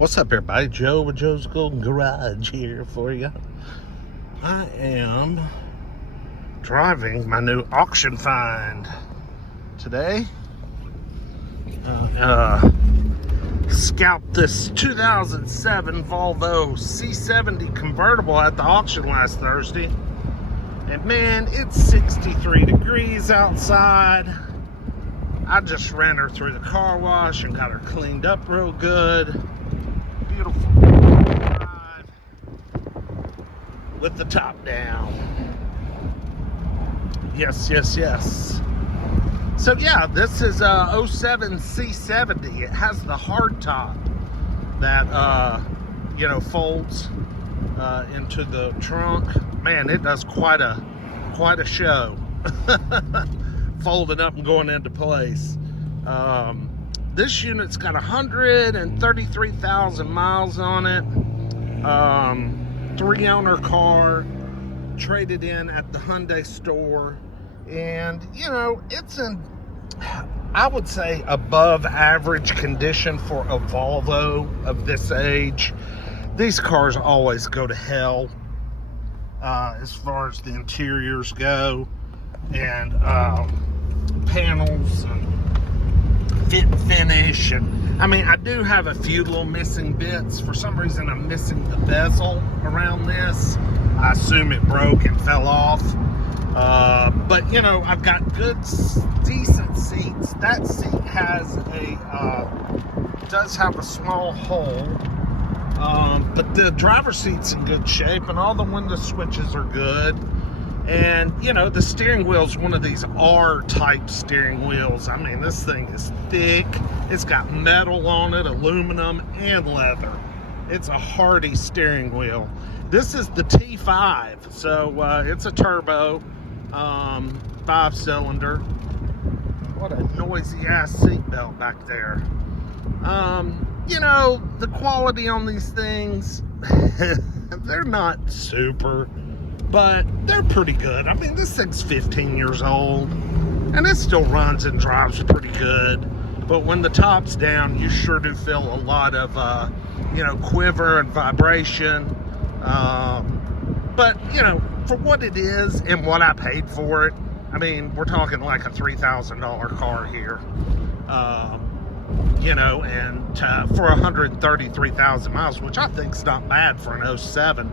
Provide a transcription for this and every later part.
What's up, everybody? Joe with Joe's Golden Garage here for you. I am driving my new auction find today. Scalped this 2007 Volvo C70 convertible at the auction last Thursday. And man, it's 63 degrees outside. I just ran her through the car wash and got her cleaned up real good. Beautiful drive with the top down. Yes. So yeah, this is a 07 C70. It has the hard top that folds into the trunk. Man, it does quite a show. Folding up and going into place. This unit's got 133,000 miles on it. 3-owner car, traded in at the Hyundai store, and it's in, I would say, above average condition for a Volvo of this age. These cars always go to hell as far as the interiors go, and panels and fit and finish. And I mean, I do have a few little missing bits. For some reason, I'm missing the bezel around this. I assume it broke and fell off. But I've got good, decent seats. That seat has does have a small hole. But the driver's seat's in good shape, and all the window switches are good. And, the steering wheel's one of these R-type steering wheels. I mean, this thing is thick. It's got metal on it, aluminum, and leather. It's a hardy steering wheel. This is the T5, so it's a turbo, 5-cylinder. What a noisy-ass seatbelt back there. The quality on these things, they're not super, but they're pretty good. I mean, this thing's 15 years old, and it still runs and drives pretty good. But when the top's down, you sure do feel a lot of, quiver and vibration. But, for what it is and what I paid for it, I mean, we're talking like a $3,000 car here. And for 133,000 miles, which I think is not bad for an 07.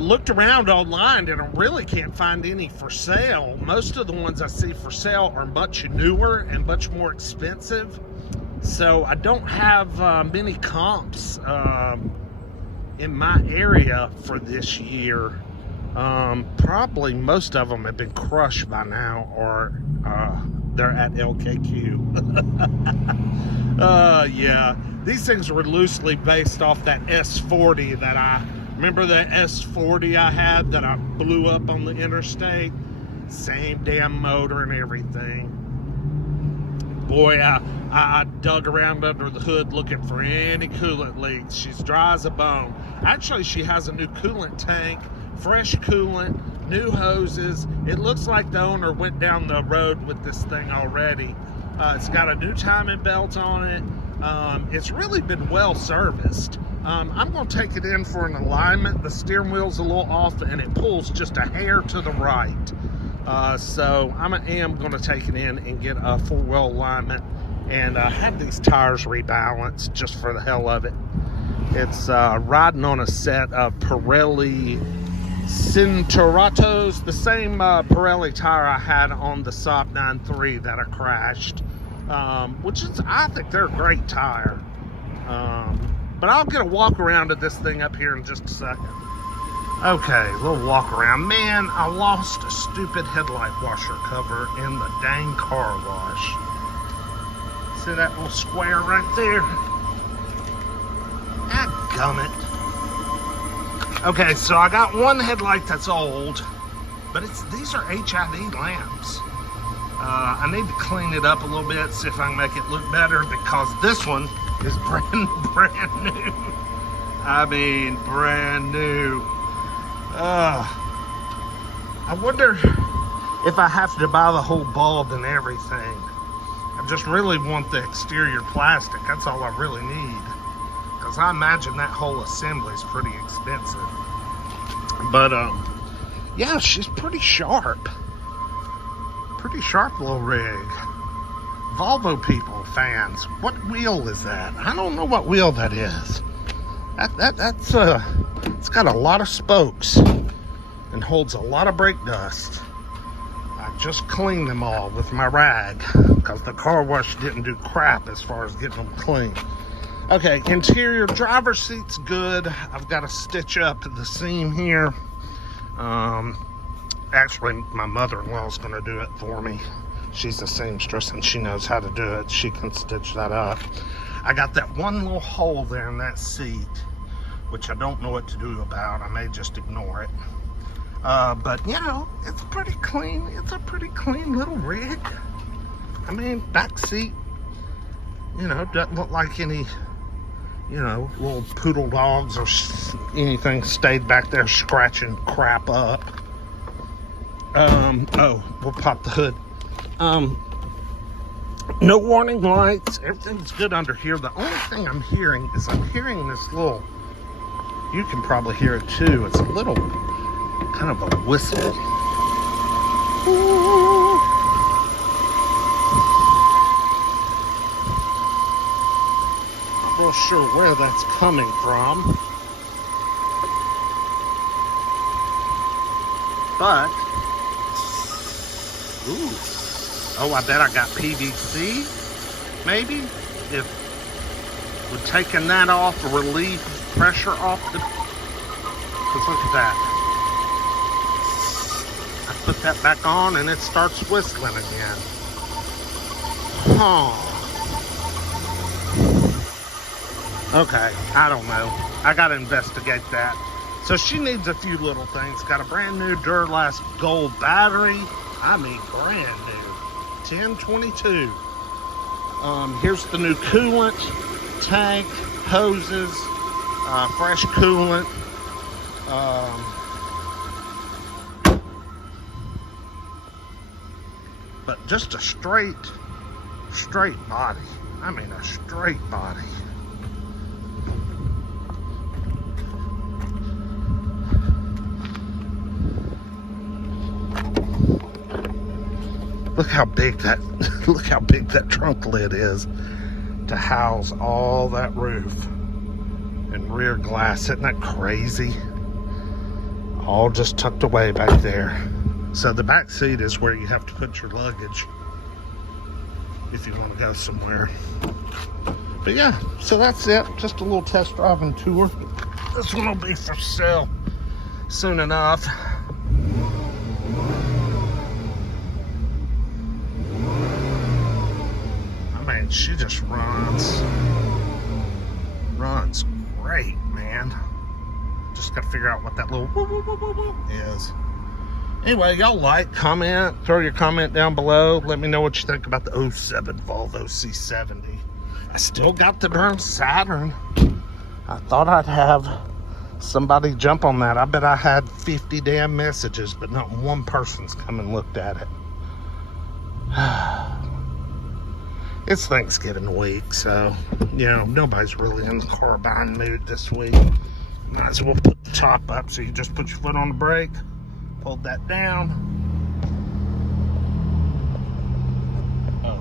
Looked around online and I really can't find any for sale. Most of the ones I see for sale are much newer and much more expensive. So I don't have many comps in my area for this year. Probably most of them have been crushed by now, or they're at LKQ. Yeah, these things were loosely based off that S40 that remember the S40 I had that I blew up on the interstate? Same damn motor and everything. Boy, I dug around under the hood looking for any coolant leaks. She's dry as a bone. Actually, she has a new coolant tank, fresh coolant, new hoses. It looks like the owner went down the road with this thing already. It's got a new timing belt on it. It's really been well serviced. I'm going to take it in for an alignment. The steering wheel's a little off and it pulls just a hair to the right. So I am going to take it in and get a 4-wheel alignment and have these tires rebalanced just for the hell of it. It's riding on a set of Pirelli Cinturatos, the same Pirelli tire I had on the Saab 9.3 that I crashed, which is, I think they're a great tire. But I'll get a walk around of this thing up here in just a second. Okay, a little walk around. Man, I lost a stupid headlight washer cover in the dang car wash. See that little square right there? Dadgummit. Okay, so I got one headlight that's old, but these are HID lamps. I need to clean it up a little bit, see if I can make it look better, because this one is brand new. I mean, brand new. I wonder if I have to buy the whole bulb and everything. I just really want the exterior plastic. That's all I really need. because I imagine that whole assembly is pretty expensive. But, yeah, she's pretty sharp. Pretty sharp little rig. Volvo people, fans, what wheel is that? I don't know what wheel that is. That's it's got a lot of spokes and holds a lot of brake dust. I just cleaned them all with my rag because the car wash didn't do crap as far as getting them clean. Okay, interior driver's seat's good. I've got to stitch up the seam here. Actually, my mother-in-law's going to do it for me. She's a seamstress and she knows how to do it. She can stitch that up. I got that one little hole there in that seat, which I don't know what to do about. I may just ignore it. But, you know, it's pretty clean. It's a pretty clean little rig. I mean, back seat, you know, doesn't look like any, you know, little poodle dogs or anything stayed back there scratching crap up. Oh, we'll pop the hood. No warning lights. Everything's good under here. The only thing I'm hearing is this little, you can probably hear it too. It's a little kind of a whistle. Not real sure where that's coming from. But, ooh. Oh, I bet I got PVC, maybe? If we're taking that off to relieve pressure off the, because look at that. I put that back on and it starts whistling again. Huh. Okay, I don't know. I gotta investigate that. So she needs a few little things. Got a brand new Duralast gold battery. I mean, brand new. 1022. Here's the new coolant tank, hoses, fresh coolant. But just a straight body. I mean, a straight body. Look how big that trunk lid is to house all that roof and rear glass. Isn't that crazy? All just tucked away back there. So the back seat is where you have to put your luggage if you want to go somewhere. But yeah, so that's it. Just a little test driving tour. This one will be for sale soon enough. She just runs great, man. Just gotta figure out what that little woo, woo, woo, woo, woo is. Anyway, y'all like, comment, throw your comment down below. Let me know what you think about the 07 Volvo C70. I still got the darn Saturn. I thought I'd have somebody jump on that. I bet I had 50 damn messages, but not one person's come and looked at it. It's Thanksgiving week, so, you know, nobody's really in the car buying mood this week. Might as well put the top up so you just put your foot on the brake, hold that down. Oh,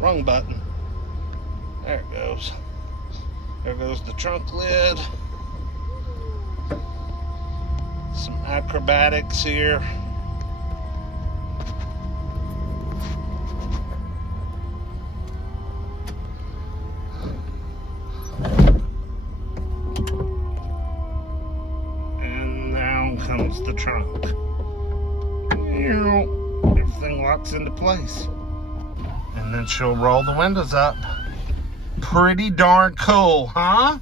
wrong button. There it goes. There goes the trunk lid. Some acrobatics here. Comes the trunk. Everything locks into place. And then she'll roll the windows up. Pretty darn cool, huh?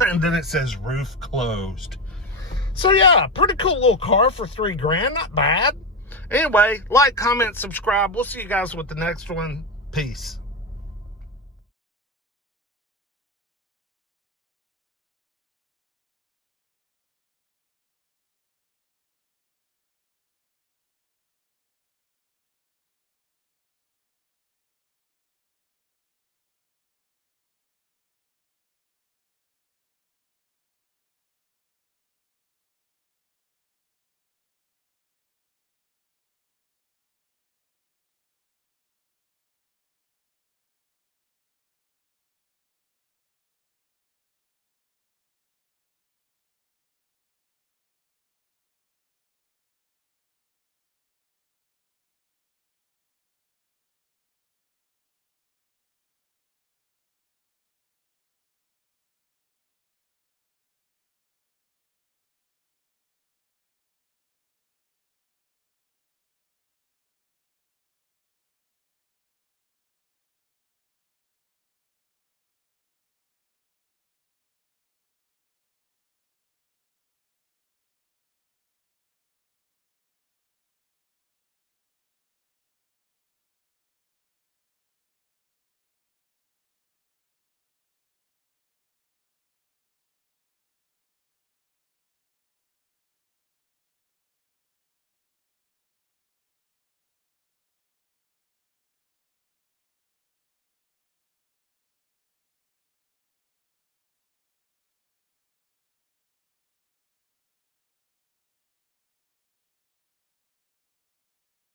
And then it says roof closed. So yeah, pretty cool little car for $3 grand. Not bad. Anyway, like, comment, subscribe. We'll see you guys with the next one. Peace.